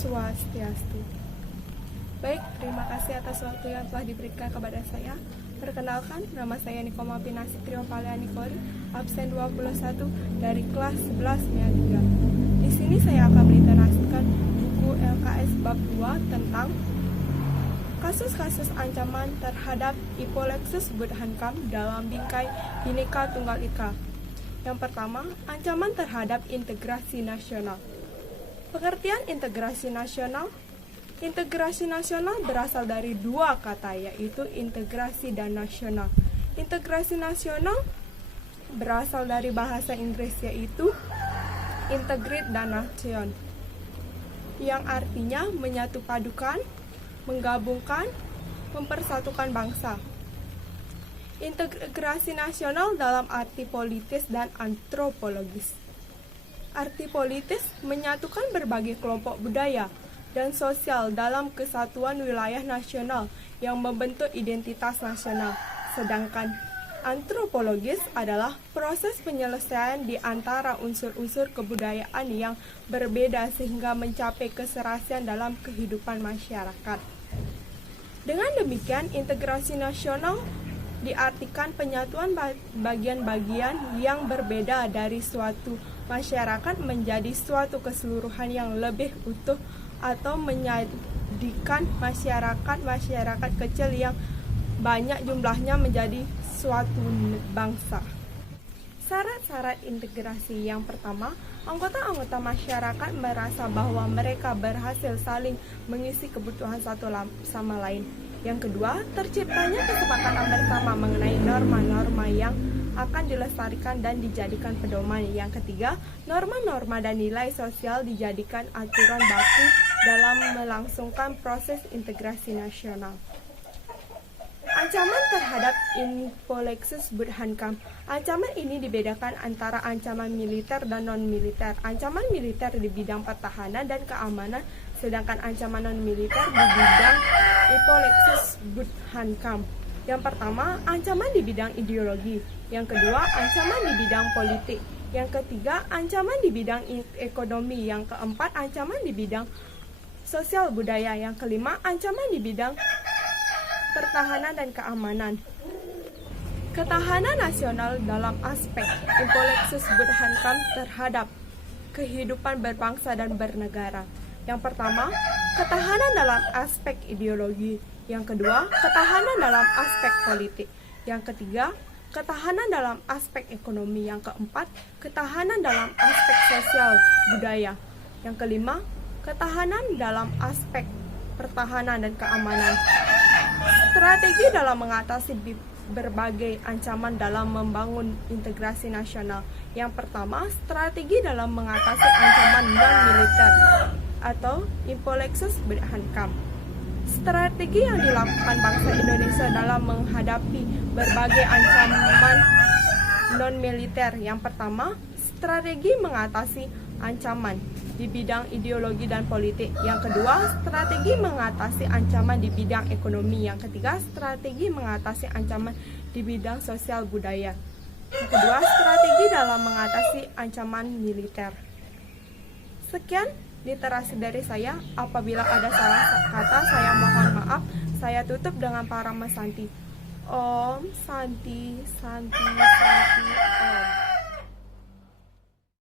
Swastiastu. Baik, terima kasih atas waktu yang telah diberikan kepada saya. Perkenalkan, nama saya Nikoma Pinasi Triopalea Nikori, absen 21 dari kelas 11 MIA 3. Di sini saya akan meliterasikan buku LKS bab 2 tentang kasus-kasus ancaman terhadap Hipolekstus Budhankam dalam bingkai Bhinneka Tunggal Ika. Yang pertama, ancaman terhadap integrasi nasional. Pengertian integrasi nasional. Integrasi nasional berasal dari dua kata, yaitu integrasi dan nasional. Integrasi nasional berasal dari bahasa Inggris, yaitu integrate dan nation, yang artinya menyatu padukan, menggabungkan, mempersatukan bangsa. Integrasi nasional dalam arti politis dan antropologis. Arti politis menyatukan berbagai kelompok budaya dan sosial dalam kesatuan wilayah nasional yang membentuk identitas nasional. Sedangkan antropologis adalah proses penyelesaian di antara unsur-unsur kebudayaan yang berbeda sehingga mencapai keserasian dalam kehidupan masyarakat. Dengan demikian, integrasi nasional diartikan penyatuan bagian-bagian yang berbeda dari suatu masyarakat menjadi suatu keseluruhan yang lebih utuh, atau menjadikan masyarakat kecil yang banyak jumlahnya menjadi suatu bangsa. Syarat-syarat integrasi. Yang pertama, anggota-anggota masyarakat merasa bahwa mereka berhasil saling mengisi kebutuhan satu sama lain. Yang kedua, terciptanya kesepakatan bersama mengenai norma-norma yang akan dilestarikan dan dijadikan pedoman. Yang ketiga, norma-norma dan nilai sosial dijadikan aturan baku dalam melangsungkan proses integrasi nasional. Ancaman terhadap Hipolekstus Budhankam. Ancaman ini dibedakan antara ancaman militer dan non-militer. Ancaman militer di bidang pertahanan dan keamanan, sedangkan ancaman non-militer di bidang Hipolekstus Budhankam. Yang pertama, ancaman di bidang ideologi. Yang kedua, ancaman di bidang politik. Yang ketiga, ancaman di bidang ekonomi. Yang keempat, ancaman di bidang sosial budaya. Yang kelima, ancaman di bidang pertahanan dan keamanan. Ketahanan nasional dalam aspek Hipolekstus Budhankam terhadap kehidupan berbangsa dan bernegara. Yang pertama, ketahanan dalam aspek ideologi. Yang kedua, ketahanan dalam aspek politik. Yang ketiga, ketahanan dalam aspek ekonomi. Yang keempat, ketahanan dalam aspek sosial budaya. Yang kelima, ketahanan dalam aspek pertahanan dan keamanan. Strategi dalam mengatasi berbagai ancaman dalam membangun integrasi nasional. Yang pertama, strategi dalam mengatasi ancaman non-militer atau Hipolekstus Budhankam. Strategi yang dilakukan bangsa Indonesia dalam menghadapi berbagai ancaman non-militer. Yang pertama, strategi mengatasi ancaman di bidang ideologi dan politik. Yang kedua, strategi mengatasi ancaman di bidang ekonomi. Yang ketiga, strategi mengatasi ancaman di bidang sosial budaya. Yang kedua, strategi dalam mengatasi ancaman militer. Sekian literasi dari saya. Apabila ada salah kata, saya mohon maaf. Saya tutup dengan Parama Santi. Om Santi Santi Santi Om.